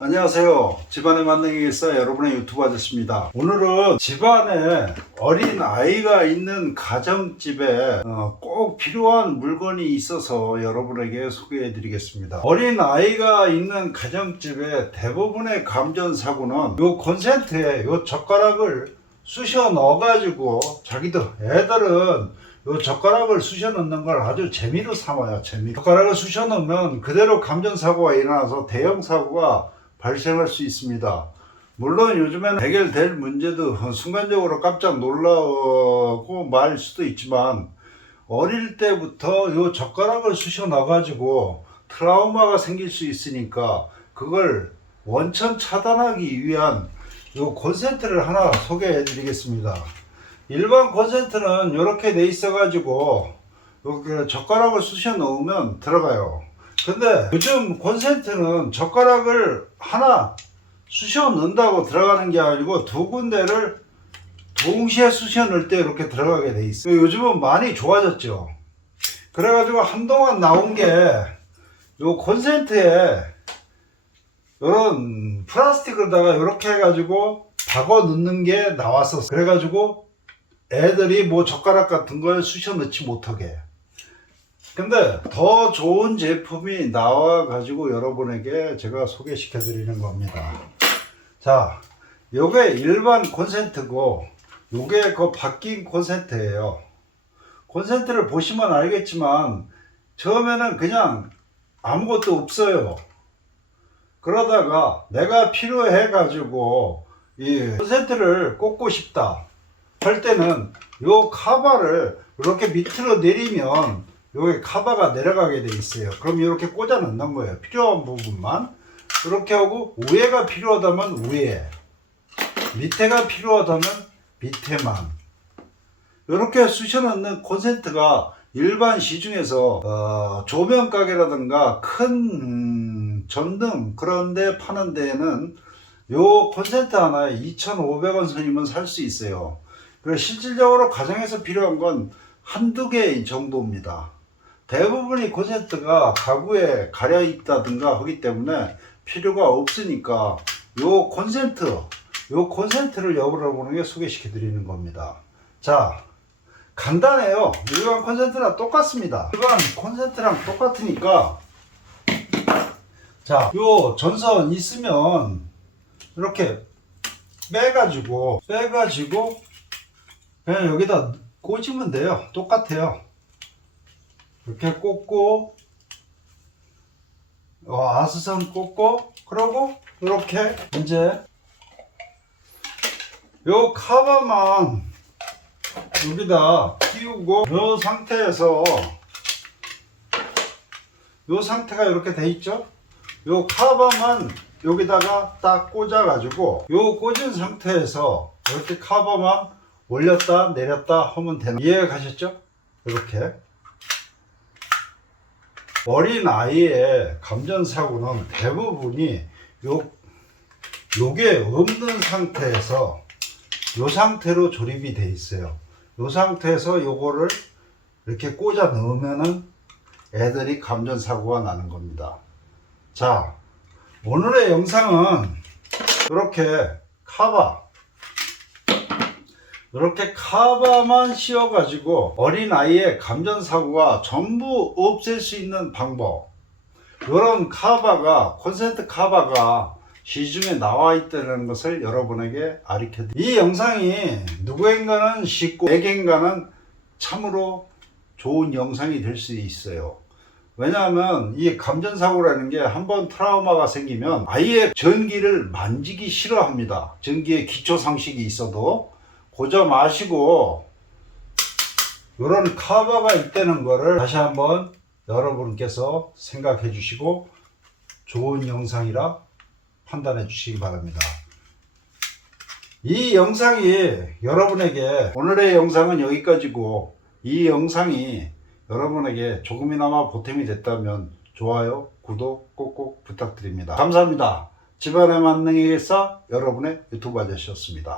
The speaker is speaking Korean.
안녕하세요. 집안의 만능이겠어 여러분의 유튜브 아저씨입니다. 오늘은 집안에 어린 아이가 있는 가정집에 어, 꼭 필요한 물건이 있어서 여러분에게 소개해 드리겠습니다. 어린 아이가 있는 가정집에 대부분의 감전사고는 요 콘센트에 요 젓가락을 쑤셔 넣어가지고 자기들 애들은 요 젓가락을 쑤셔 넣는 걸 아주 재미로 삼아요. 재미. 젓가락을 쑤셔 넣으면 그대로 감전 사고가 일어나서 대형 사고가 발생할 수 있습니다. 물론 요즘에는 해결될 문제도 순간적으로 깜짝 놀라고 말 수도 있지만 어릴 때부터 요 젓가락을 쑤셔 넣어가지고 트라우마가 생길 수 있으니까 그걸 원천 차단하기 위한 요 콘센트를 하나 소개해 드리겠습니다. 일반 콘센트는 이렇게 돼 있어 가지고 이렇게 젓가락을 쑤셔 넣으면 들어가요. 근데 요즘 콘센트는 젓가락을 하나 쑤셔 넣는다고 들어가는 게 아니고 두 군데를 동시에 쑤셔 넣을 때 이렇게 들어가게 돼 있어요. 요즘은 많이 좋아졌죠. 그래가지고 한동안 나온 게 요 콘센트에 요런 플라스틱을다가 이렇게 해가지고 박아 넣는 게 나왔었어. 그래가지고 애들이 뭐 젓가락 같은 걸 쑤셔 넣지 못하게. 근데 더 좋은 제품이 나와 가지고 여러분에게 제가 소개시켜 드리는 겁니다. 자, 요게 일반 콘센트고, 요게 그 바뀐 콘센트예요. 콘센트를 보시면 알겠지만, 처음에는 그냥 아무것도 없어요. 그러다가 내가 필요해 가지고, 이 콘센트를 꽂고 싶다. 할 때는 요 카바를 이렇게 밑으로 내리면 여기 카바가 내려가게 돼 있어요. 그럼 이렇게 꽂아 넣는 거예요. 필요한 부분만. 이렇게 하고 위에가 필요하다면 위에, 밑에가 필요하다면 밑에만. 이렇게 쑤셔 넣는 콘센트가 일반 시중에서 어, 조명 가게라든가 큰 음, 전등 그런 데 파는 데에는 요 콘센트 하나에 2,500원 선이면 살 수 있어요. 그래서 실질적으로 가정에서 필요한 건 한두 개 정도입니다. 대부분의 콘센트가 가구에 가려 있다든가 하기 때문에 필요가 없으니까 요 콘센트, 요 콘센트를 여러분에게 소개시켜 드리는 겁니다. 자, 간단해요. 일반 콘센트랑 똑같습니다. 일반 콘센트랑 똑같으니까 자, 요 전선 있으면 이렇게 빼가지고 빼가지고 그냥 여기다 꽂으면 돼요. 똑같아요. 이렇게 꽂고 어, 아스선 꽂고 그러고 이렇게 이제 요 카바만 여기다 끼우고 요 상태에서 요 상태가 이렇게 돼 있죠? 요 카바만 여기다가 딱 꽂아 가지고 요 꽂은 상태에서 이렇게 카바만 올렸다 내렸다 하면 되는 이해 가셨죠? 이렇게 어린 아이의 감전사고는 대부분이 요, 요게 없는 상태에서 요 상태로 조립이 돼 있어요. 요 상태에서 요거를 이렇게 꽂아 넣으면은 애들이 감전사고가 나는 겁니다. 자, 오늘의 영상은 이렇게 카바, 이렇게 카바만 씌워가지고 어린아이의 감전사고가 전부 없앨 수 있는 방법. 이런 카바가, 콘센트 카바가 시중에 나와 있다는 것을 여러분에게 알려드립니다. 이 영상이 누구인가는 쉽고 내겐가는 참으로 좋은 영상이 될 수 있어요. 왜냐하면 이 감전사고라는 게 한번 트라우마가 생기면 아예 전기를 만지기 싫어합니다. 전기에 기초 상식이 있어도 고저 마시고 이런 카바가 있다는 거를 다시 한번 여러분께서 생각해 주시고 좋은 영상이라 판단해 주시기 바랍니다. 이 영상이 여러분에게 오늘의 영상은 여기까지고 이 영상이 여러분에게 조금이나마 보탬이 됐다면 좋아요, 구독 꼭꼭 부탁드립니다. 감사합니다. 집안의 만능에게서 여러분의 유튜브 아저씨였습니다.